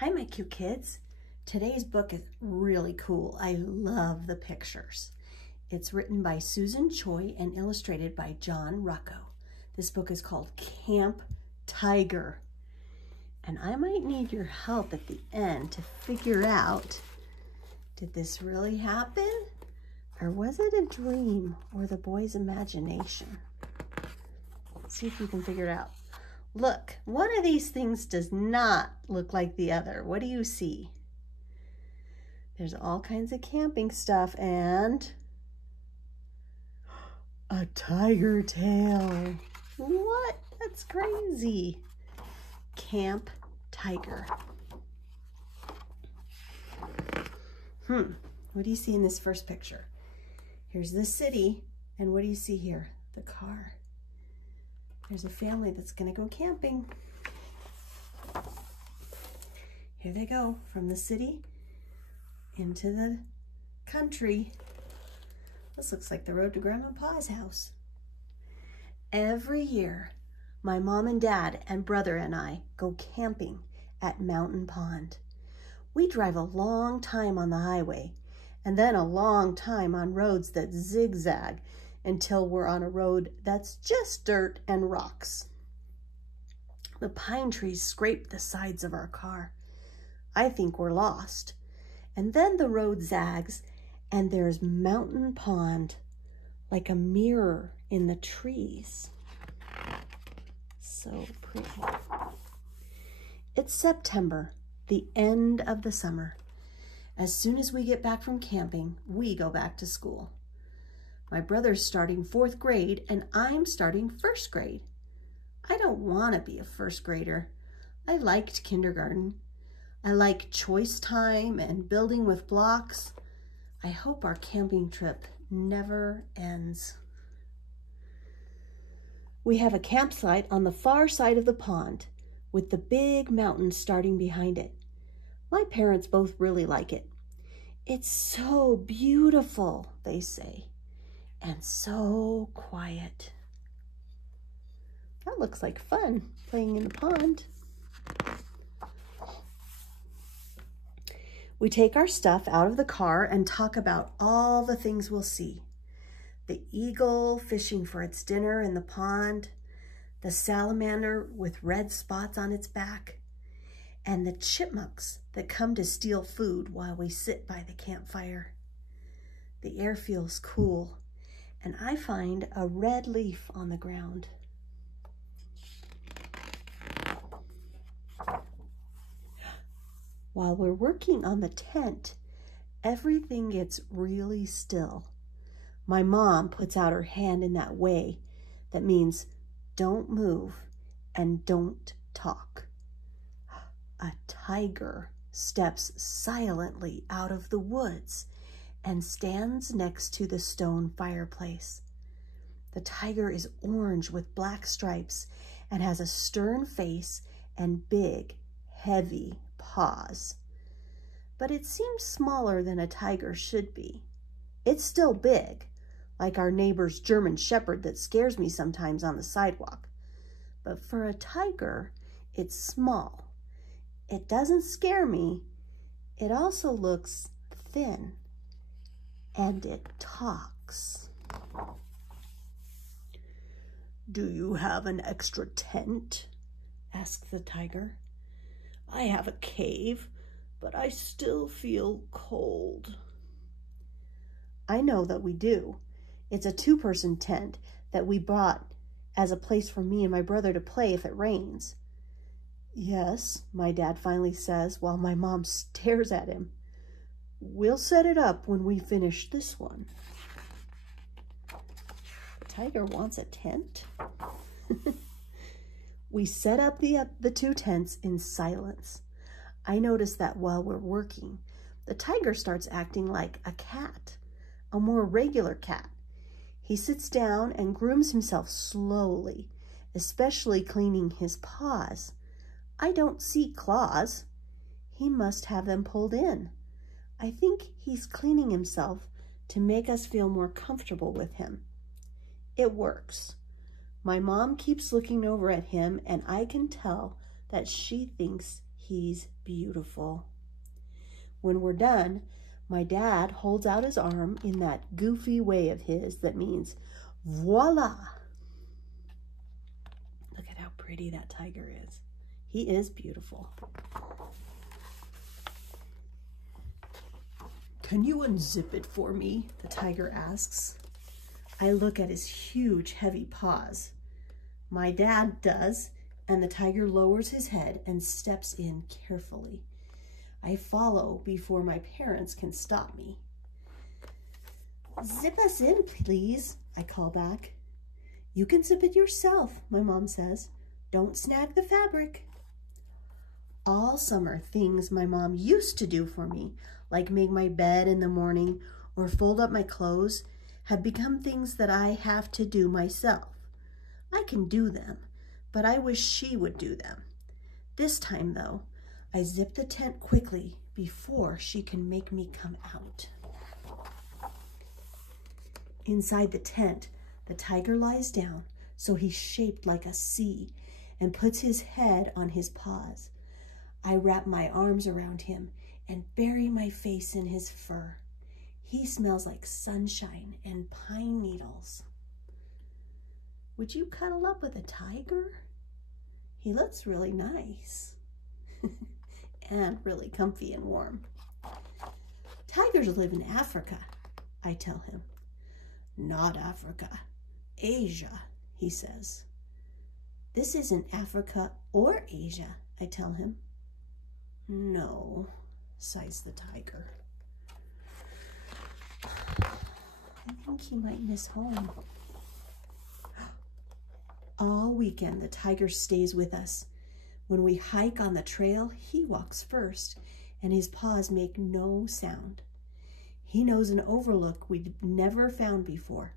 Hi, my cute kids. Today's book is really cool. I love the pictures. It's written by Susan Choi and illustrated by John Rucco. This book is called Camp Tiger. And I might need your help at the end to figure out, did this really happen? Or was it a dream or the boy's imagination? Let's see if you can figure it out. Look, one of these things does not look like the other. What do you see? There's all kinds of camping stuff and a tiger tail. What? That's crazy. Camp Tiger. What do you see in this first picture? Here's the city, and what do you see here? The car. There's a family that's gonna go camping. Here they go from the city into the country. This looks like the road to Grandma and Pa's house. Every year, my mom and dad and brother and I go camping at Mountain Pond. We drive a long time on the highway and then a long time on roads that zigzag until we're on a road that's just dirt and rocks. The pine trees scrape the sides of our car. I think we're lost. And then the road zags and there's Mountain Pond, like a mirror in the trees. So pretty. It's September, the end of the summer. As soon as we get back from camping, we go back to school. My brother's starting 4th grade and I'm starting 1st grade. I don't want to be a 1st grader. I liked kindergarten. I like choice time and building with blocks. I hope our camping trip never ends. We have a campsite on the far side of the pond with the big mountain starting behind it. My parents both really like it. It's so beautiful, they say. And so quiet. That looks like fun, playing in the pond. We take our stuff out of the car and talk about all the things we'll see. The eagle fishing for its dinner in the pond, the salamander with red spots on its back, and the chipmunks that come to steal food while we sit by the campfire. The air feels cool, and I find a red leaf on the ground. While we're working on the tent, everything gets really still. My mom puts out her hand in that way that means don't move and don't talk. A tiger steps silently out of the woods and stands next to the stone fireplace. The tiger is orange with black stripes and has a stern face and big, heavy paws. But it seems smaller than a tiger should be. It's still big, like our neighbor's German Shepherd that scares me sometimes on the sidewalk. But for a tiger, it's small. It doesn't scare me. It also looks thin. And it talks. "Do you have an extra tent?" asks the tiger. "I have a cave, but I still feel cold." I know that we do. It's a 2-person tent that we bought as a place for me and my brother to play if it rains. "Yes," my dad finally says while my mom stares at him. "We'll set it up when we finish this one." The tiger wants a tent? We set up the 2 tents in silence. I notice that while we're working, the tiger starts acting like a cat, a more regular cat. He sits down and grooms himself slowly, especially cleaning his paws. I don't see claws. He must have them pulled in. I think he's cleaning himself to make us feel more comfortable with him. It works. My mom keeps looking over at him and I can tell that she thinks he's beautiful. When we're done, my dad holds out his arm in that goofy way of his that means, voila. Look at how pretty that tiger is. He is beautiful. Can you unzip it for me? The tiger asks. I look at his huge, heavy paws. My dad does, and the tiger lowers his head and steps in carefully. I follow before my parents can stop me. Zip us in, please, I call back. You can zip it yourself, my mom says. Don't snag the fabric. All summer, things my mom used to do for me, like make my bed in the morning or fold up my clothes, have become things that I have to do myself. I can do them, but I wish she would do them. This time, though, I zip the tent quickly before she can make me come out. Inside the tent, the tiger lies down, so he's shaped like a C, and puts his head on his paws. I wrap my arms around him and bury my face in his fur. He smells like sunshine and pine needles. Would you cuddle up with a tiger? He looks really nice and really comfy and warm. Tigers live in Africa, I tell him. Not Africa, Asia, he says. This isn't Africa or Asia, I tell him. No, sighs the tiger. I think he might miss home. All weekend, the tiger stays with us. When we hike on the trail, he walks first, and his paws make no sound. He knows an overlook we've never found before,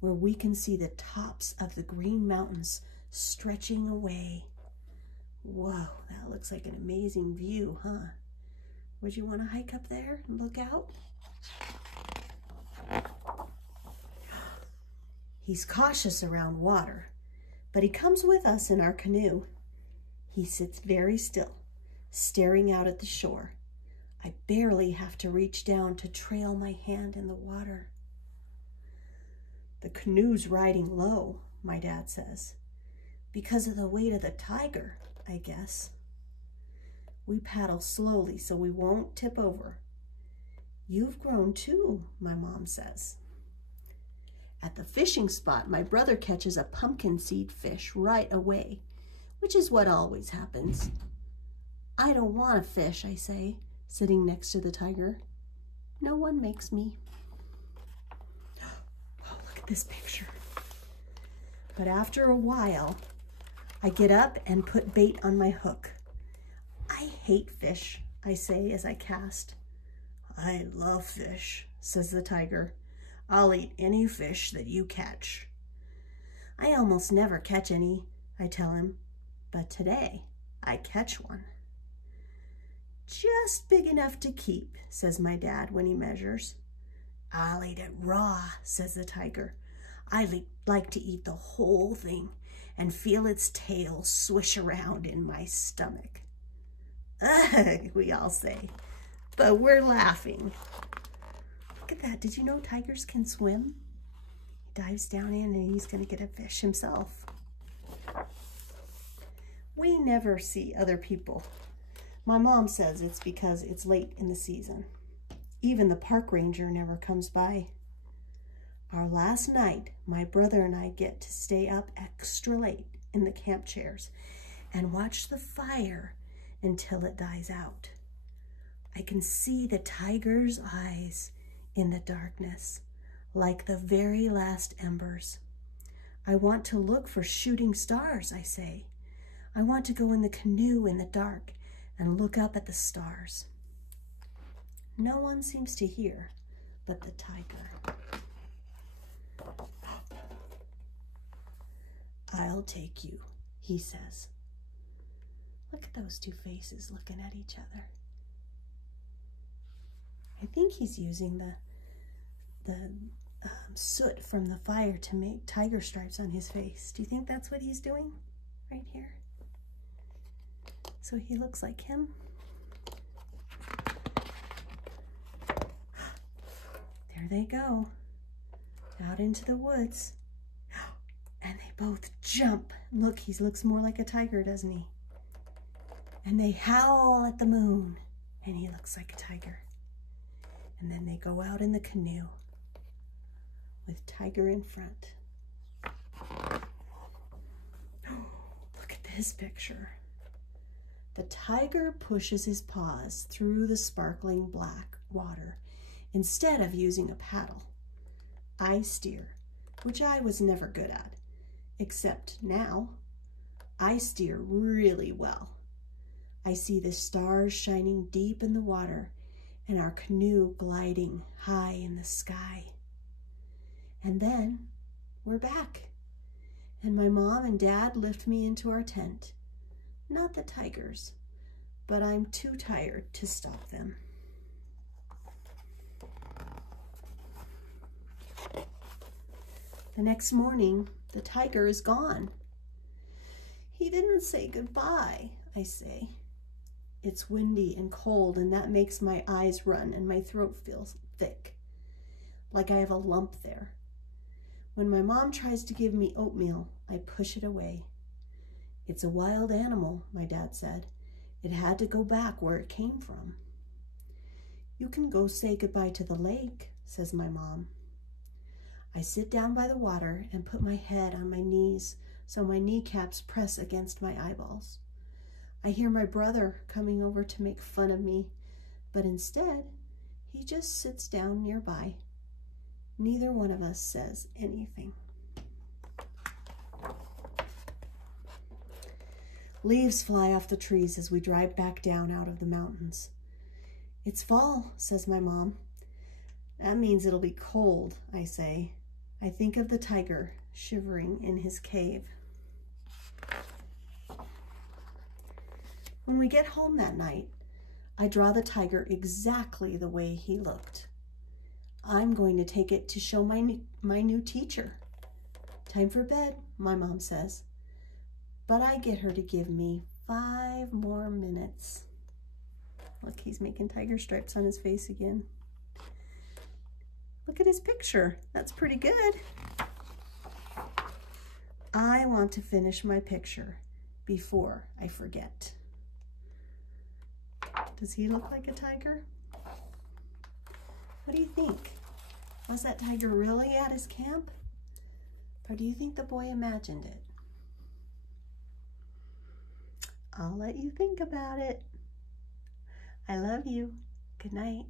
where we can see the tops of the Green Mountains stretching away. Whoa, that looks like an amazing view, huh? Would you want to hike up there and look out? He's cautious around water, but he comes with us in our canoe. He sits very still, staring out at the shore. I barely have to reach down to trail my hand in the water. The canoe's riding low, my dad says, because of the weight of the tiger, I guess. We paddle slowly so we won't tip over. You've grown too, my mom says. At the fishing spot, my brother catches a pumpkin seed fish right away, which is what always happens. I don't want a fish, I say, sitting next to the tiger. No one makes me. Oh, look at this picture. But after a while, I get up and put bait on my hook. I hate fish, I say as I cast. I love fish, says the tiger. I'll eat any fish that you catch. I almost never catch any, I tell him, but today I catch one. Just big enough to keep, says my dad when he measures. I'll eat it raw, says the tiger. I like to eat the whole thing and feel its tail swish around in my stomach. Ugh, we all say, but we're laughing. Look at that. Did you know tigers can swim? He dives down in and he's going to get a fish himself. We never see other people. My mom says it's because it's late in the season. Even the park ranger never comes by. Our last night, my brother and I get to stay up extra late in the camp chairs and watch the fire until it dies out. I can see the tiger's eyes in the darkness, like the very last embers. I want to look for shooting stars, I say. I want to go in the canoe in the dark and look up at the stars. No one seems to hear but the tiger. I'll take you, he says. Look at those two faces looking at each other. I think he's using the soot from the fire to make tiger stripes on his face. Do you think that's what he's doing right here? so he looks like him. There they go, out into the woods. And they both jump. Look, he looks more like a tiger, doesn't he? And they howl at the moon, and he looks like a tiger. And then they go out in the canoe with Tiger in front. Look at this picture. The tiger pushes his paws through the sparkling black water instead of using a paddle. I steer, which I was never good at, except now I steer really well. I see the stars shining deep in the water and our canoe gliding high in the sky. And then we're back, and my mom and dad lift me into our tent. Not the tigers, but I'm too tired to stop them. The next morning, the tiger is gone. He didn't say goodbye, I say. It's windy and cold, and that makes my eyes run and my throat feels thick, like I have a lump there. When my mom tries to give me oatmeal, I push it away. It's a wild animal, my dad said. It had to go back where it came from. You can go say goodbye to the lake, says my mom. I sit down by the water and put my head on my knees so my kneecaps press against my eyeballs. I hear my brother coming over to make fun of me, but instead, he just sits down nearby. Neither one of us says anything. Leaves fly off the trees as we drive back down out of the mountains. It's fall, says my mom. That means it'll be cold, I say. I think of the tiger shivering in his cave. When we get home that night, I draw the tiger exactly the way he looked. I'm going to take it to show my new teacher. Time for bed, my mom says. But I get her to give me 5 more minutes. Look, he's making tiger stripes on his face again. Look at his picture. That's pretty good. I want to finish my picture before I forget. Does he look like a tiger? What do you think? Was that tiger really at his camp? Or do you think the boy imagined it? I'll let you think about it. I love you. Good night.